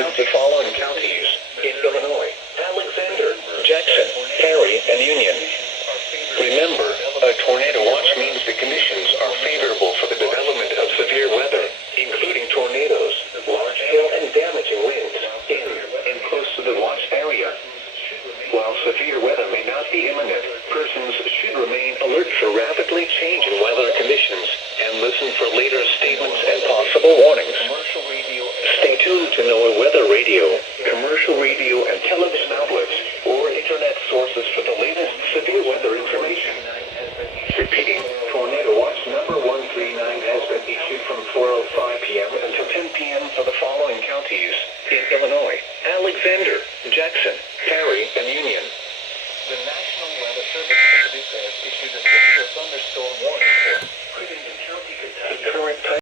the following counties in Illinois: Alexander, Jackson, Perry, and Union. Remember, a tornado watch means the conditions are favorable for the development of severe weather, including tornadoes, large hail, and damaging winds in and close to the watch area. While severe weather may not be imminent, persons should remain alert for rapidly changing weather conditions and listen for later statements and possible warnings. Stay tuned to NOAA Weather Radio, commercial radio and television outlets, or internet sources for the latest severe weather information. Repeating, Tornado Watch number 139 has been issued from 4:05 p.m. until 10 p.m. for the following counties in Illinois: Alexander, Jackson, Perry, and Union.